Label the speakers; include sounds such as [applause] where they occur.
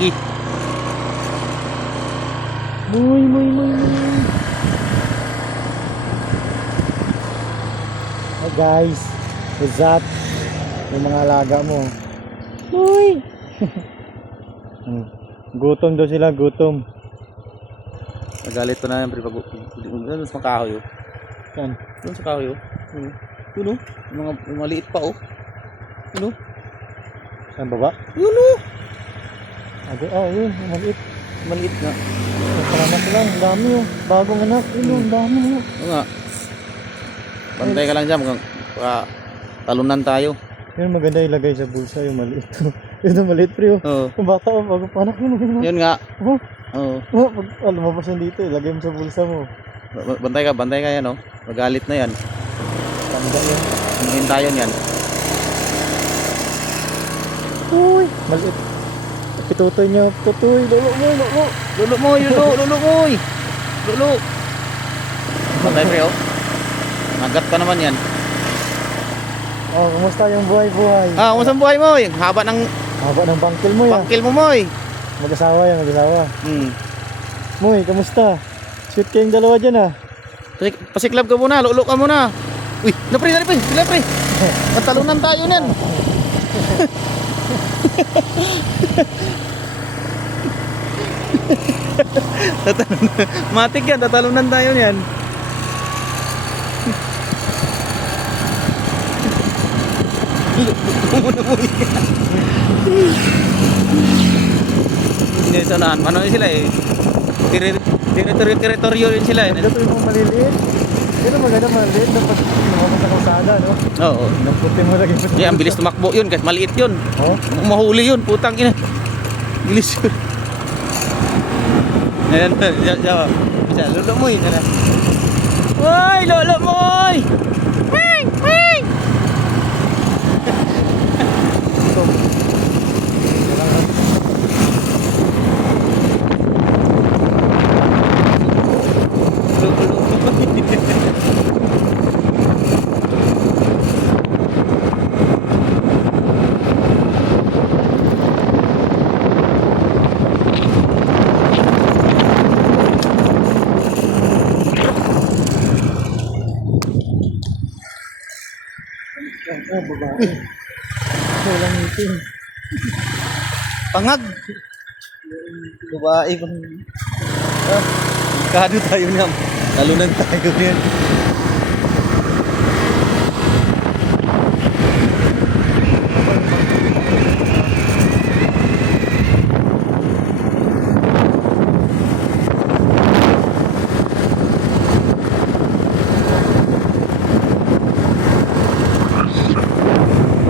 Speaker 1: lagi.
Speaker 2: Muy, muy, muy, muy. Hey guys, what's up? Yung mga alaga mo. Muy! Hmm. [laughs] gutom daw sila, gutom.
Speaker 1: Nagalit na yan, pre. Doon sa kahoy, oh.
Speaker 2: Yan.
Speaker 1: Doon sa kahoy, oh. Yun, oh. Yun, oh. Mga, maliit pa, oh. Yun, oh.
Speaker 2: Saan baba?
Speaker 1: Yun, oh.
Speaker 2: Ado, ah, yun, maliit.
Speaker 1: Maliit nga.
Speaker 2: Salamat lang, ang dami yung bagong anak. Yun, oh, ang dami yung.
Speaker 1: Oo nga. Bantay ka lang dyan. Baka, baka talunan tayo.
Speaker 2: Yun, maganda ilagay sa bulsa yung maliit. [laughs] yun, ang maliit pre, oh.
Speaker 1: Oo.
Speaker 2: Yung bata, oh, bago pa anak yun. oh.
Speaker 1: Yun nga.
Speaker 2: Oh,
Speaker 1: Oo.
Speaker 2: oh, pag ah, lumabas yan dito, ilagay mo sa bulsa mo.
Speaker 1: Ba- Bantay ka, bantay ka yan, oh. Magalit na yan.
Speaker 2: Tanda yun.
Speaker 1: Tingin tayo niyan.
Speaker 2: Uy, maliit. Pitutoy niya, tutoy, lolo mo, lolo.
Speaker 1: Lulo mo, lulo, lulo mo, oy. Lulo. Bantay pre, oh. Nagat pa naman yan.
Speaker 2: Oh, kumusta yung buhay-buhay?
Speaker 1: Ah, kumusta ang buhay mo, oy? Haba ng
Speaker 2: Haba ng bangkil mo ya.
Speaker 1: pangkil mo, moy.
Speaker 2: Mag-asawa yan, mag-asawa.
Speaker 1: Hmm.
Speaker 2: Moy, kamusta? Sweet kayong dalawa dyan ah.
Speaker 1: Pasik pasiklab ka muna, lulo ka muna. Uy, napre, napre, sila pre. Patalunan [laughs] tayo niyan. [laughs] Tatalunan. [laughs] Matik yan, tatalunan tayo niyan. Hindi sa naan, ano sila eh. Teritoryo, yun sila eh.
Speaker 2: Ito yung maliliit. Pero maganda maliliit. Dapat lumabas sa kalsada, no?
Speaker 1: Oo.
Speaker 2: Namputin mo lagi.
Speaker 1: Yeah, ang bilis tumakbo yun kasi maliit yun.
Speaker 2: Oh,
Speaker 1: Mahuli yun, putang ina. Bilis yun. Ayan, siya, siya. Siya, lolo mo yun. Ayan. Uy, lolo mo! oy! Wing! Wing!
Speaker 2: ito. Oh, babae. Walang ngipin.
Speaker 1: Pangag! Babae pang... Ah, kado tayo niyan. Talunan tayo niyan.